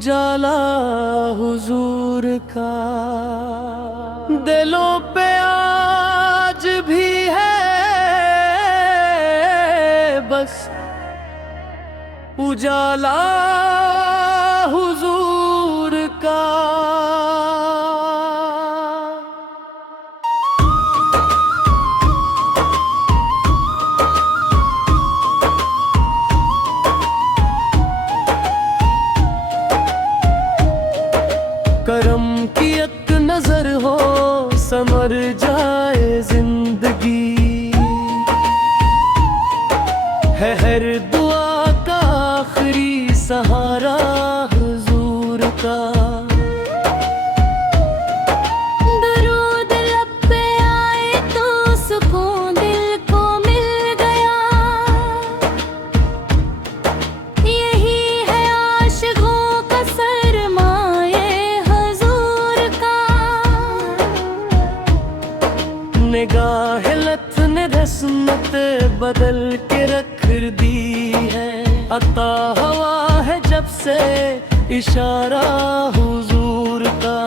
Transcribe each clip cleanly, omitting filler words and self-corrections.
उजाला हुजूर का दिलों पे आज भी है बस उजाला हुजूर का। करम की एक नजर हो समर जाए जिंदगी है हर दुआ का आखिरी सहारा हुजूर का। दरूद लब पे आए तो सुकून दिल को मिल गया, यही है आशिकों का सरमाए हुजूर का। निगाह लत ने रस्मत बदल के रख दी है, अता हवा है जब से इशारा हुजूर का।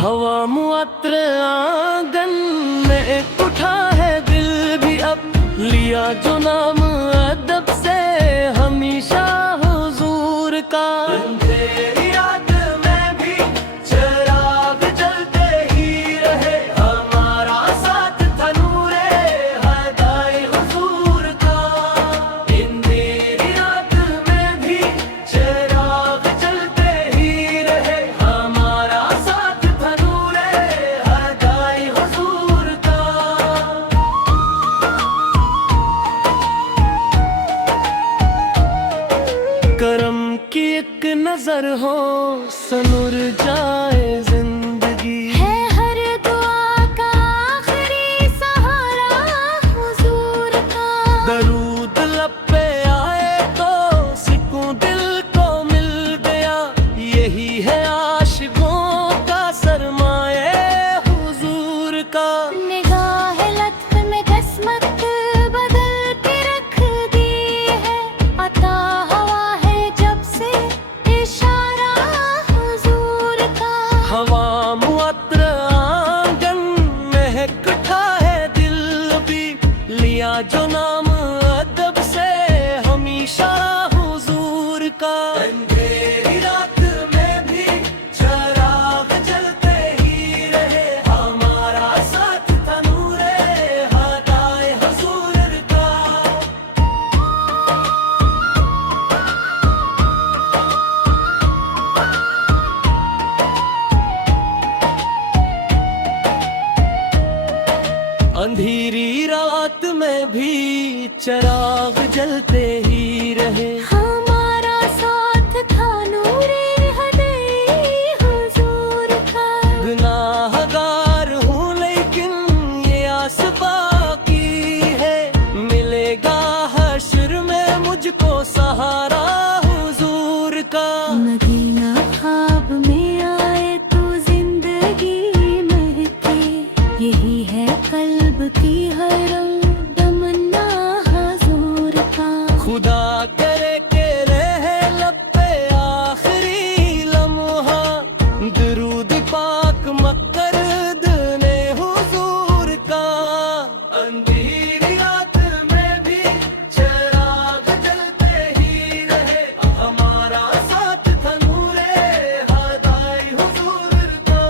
हवा मुअत्तर आंगन में उठा है दिल भी अब, लिया जो नाम अदब से हमेशा हुजूर का। अंधेरी रात में भी चिराग जलते ही रहे, हमारा साथ था नूरे हदाए हुजूर का। अंधेरी रात में भी चिराग जलते ही रहे, हमारा साथ था नूरे हदाए हुजूर का। करम की एक नजर हो सनुर जाए जिंदगी है हर दुआ का आखिरी सहारा हुजूर का। दरूद लब पे आए तो सुकून दिल को मिल गया, यही है आशिकों का सरमाए हुजूर का। निगाह लत्फ में किस्मत बदल के रख दी है, अता हवा है जब से इशारा हुजूर का। हवा मुअत्तर आंगन में इकट्ठा है दिल भी, लिया जो नाम अदब से हमेशा हुजूर का। अंधेरी रात में भी चिराग जलते ही रहे, हमारा साथ था नूरे हदाए हुजूर का। अंधेरी रात में भी चिराग जलते ही रहे, हमारा साथ था नूरे हदाए हुजूर का। गुनाहगार हूँ लेकिन ये आस बाकी है, मिलेगा हश्र में मुझको सहारा हुजूर का। मदीना ख्वाब में आए तो जिंदगी महके, यही है कल्ब की हर तमन्ना हुजूर का। खुदा करे के रहे लब पे आखिरी लम्हा, दरूद पाक मकर दने हुजूर का। अंधेरी रात में भी चिराग जलते ही रहे, हमारा साथ था नूरे हदाए हुजूर का।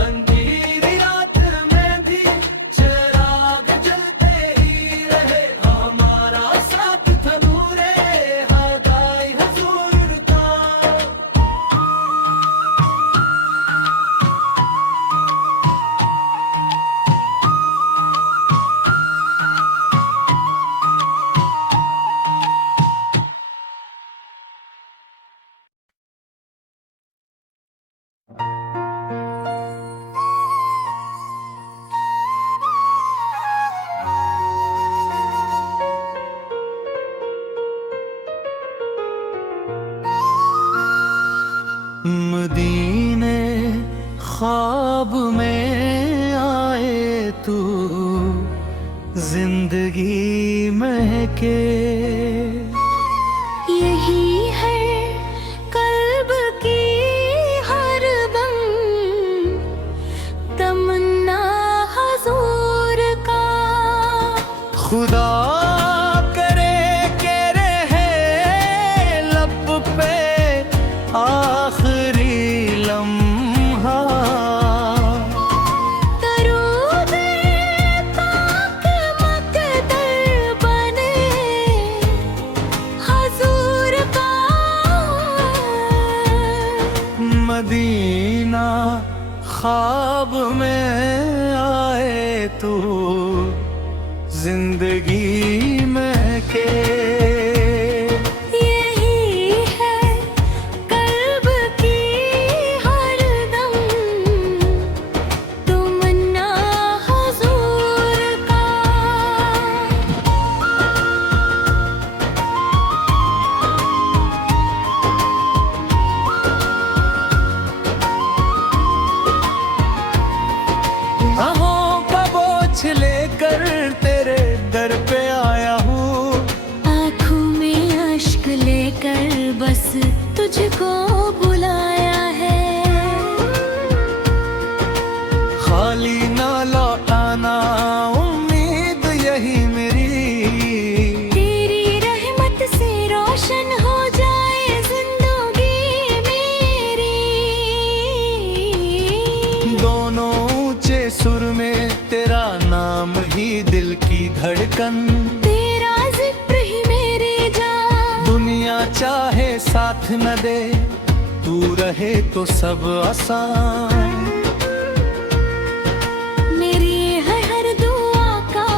अंधेरी रात में भी चिराग जलते ही रहे, हमारा साथ था नूरे हदाए हुजूर का। मदीने ख्वाब में आए तू, जिंदगी महके यही खुदा करे के रहे लब पे आखिरी लम्हा। दरूदे पाक मक़दर बने हुज़ूर का। मदीना ख्वाब में आए तू जिंदगी में के। यही है कल्ब की हरदम तमन्ना हुज़ूर का। आहों का बोझ लेकर तेरे दर पे आया हूँ। आँखों में अश्क लेकर बस तुझको बुलाया है। खाली ना लौटाना उम्मीद यही मेरी। तेरी रहमत से रोशन हो जाए जिंदगी मेरी। दोनों ऊंचे सुर में तेरा नाम ही दिल की धड़कन। तेरा जिक्र ही मेरी जान। दुनिया चाहे साथ न दे तू रहे तो सब आसान। मेरी है हर दुआ का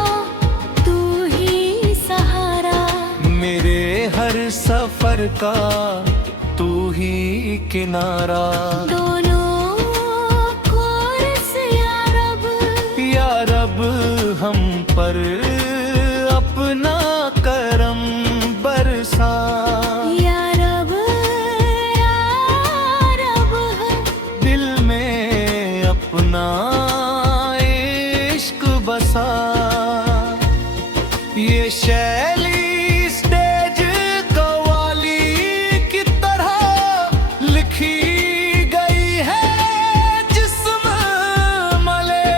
तू ही सहारा। मेरे हर सफर का तू ही किनारा। दोनों कोरस या रब हम पर अपना करम बरसा। या रब दिल में अपना इश्क बसा। ये शैली स्टेज कव्वाली की तरह लिखी गई है जिस्म मले।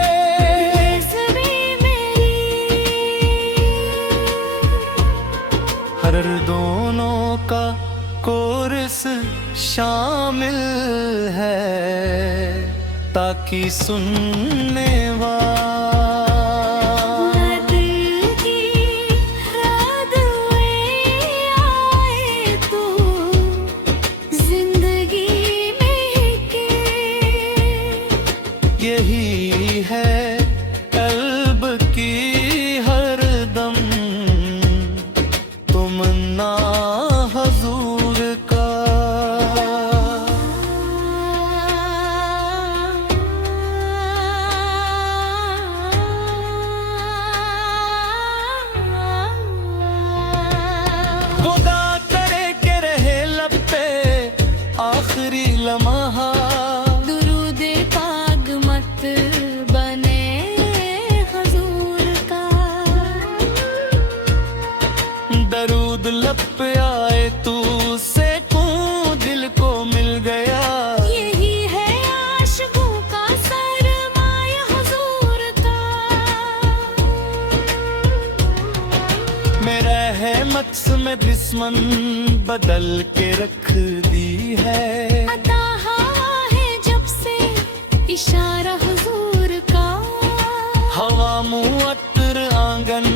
हर दोनों का कोरस शामिल है ताकि सुनने यही है कल्ब की हरदम तमन्ना हुज़ूर का। खुदा करे के रहे लब पे आखिरी लम्हा। दुरूदे पाक मत बने हुज़ूर का। दरूद लब पे आए तू सुकून दिल को मिल गया। यही है आशिकों का सरमाया हुज़ूर का। मेरा रहमत में दुश्मन बदल के रख दी है। अता है जब से इशारा हुज़ूर का। हवा मुअत्तर आंगन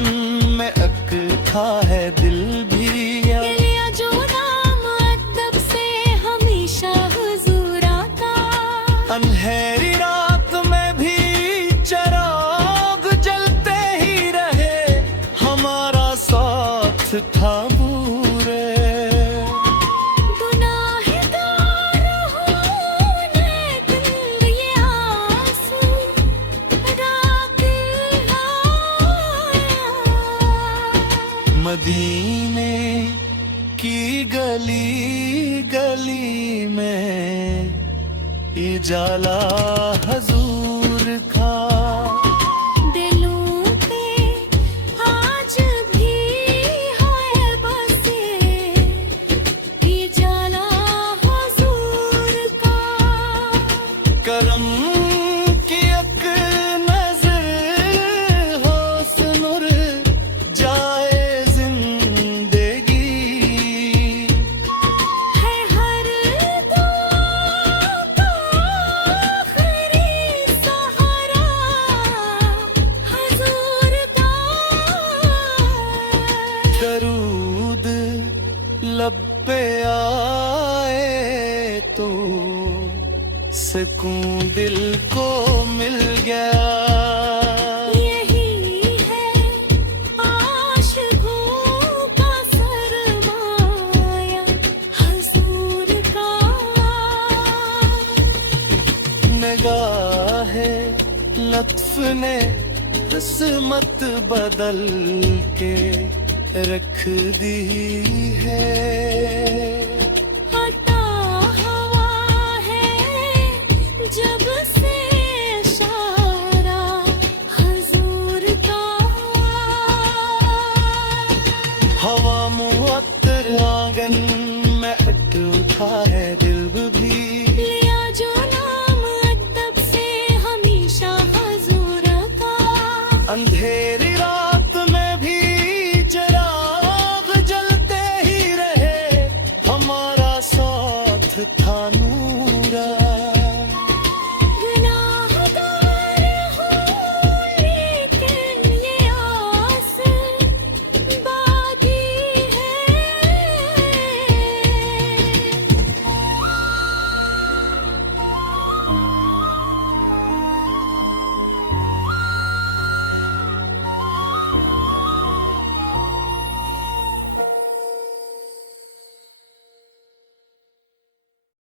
में अकथा है दिल भी। लिया जो नाम अदब से हमेशा हुज़ूर आता। अंधेरी रात में भी चिराग जलते ही रहे हमारा साथ था पूरे। गुनाहगार हूँ लेकिन ये आंसू राग़िब आया। मदीने की गली गली में उजाला हुज़ूर का। दिलों पे आज भी है बसे उजाला हुज़ूर का। करम की एक नजर हो सुनुर सुकून दिल को मिल गया। यही है आशिकों का सरमाया हुजूर का। निगाहे लत्फ ने किस्मत बदल के रख दी है।